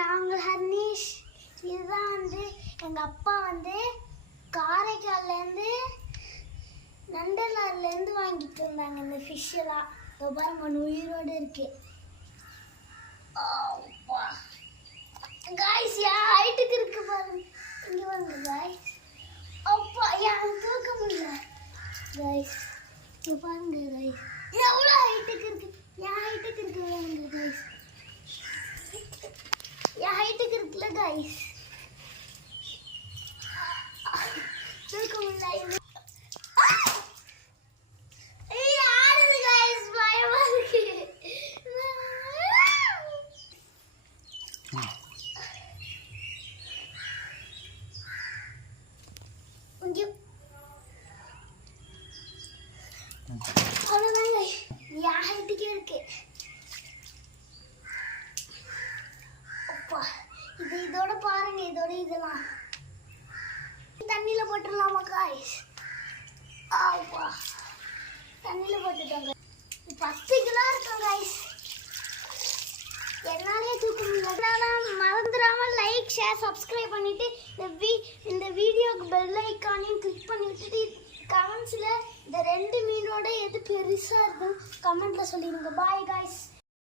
நாங்கள் ஹர்னிஷ். இதுதான் வந்து எங்கள் அப்பா வந்து காரைக்கால்லேருந்து நண்டலார்லேருந்து வாங்கிட்டு வந்தாங்க இந்த ஃபிஷ்ஷெல்லாம். இப்போ பாருங்க உயிரோடு இருக்கு. காய்ஸ் என் ஹைட்டுக்கு இருக்கு பாருங்க. இங்கே வாங்க காய்ஸ். அப்பா என் தூக்க முடியல காய்ஸ். இங்கே பாருங்க காய்ஸ் எவ்வளோ ஹைட்டுக்கு இருக்கு. என் ஹைட்டுக்கு இருக்கு பாருங்க காய்ஸ். என் ஹைட்டுக்கு இருக்குல்ல காய்ஸ். தூக்க முடியல. ஆடுது காய்ஸ். பயமா இருக்கு. அவ்வளோதாங்க என் ஹைட்டுக்கே இருக்கு. அப்பா இது இதோட பாருங்க. இதோட இதெல்லாம் தண்ணியில போட்டுடலாமா காய்ஸ்? அப்பா தண்ணியில போட்டுட்டாங்க. 10 கிலோ இருக்கும் காய்ஸ். என்னாலே தூக்க முடியல. மறந்துடாம லைக் ஷேர் சப்ஸ்கிரைப் பண்ணிட்டு இந்த வீடியோக்கு பெல் ஐக்கானையும் கிளிக் பண்ணி விட்டுட்டு கமெண்ட்ஸில் இந்த 2 மீனோட எது பெருசாக இருக்கும் கமெண்ட்டில் சொல்லிடுங்க. Bye guys.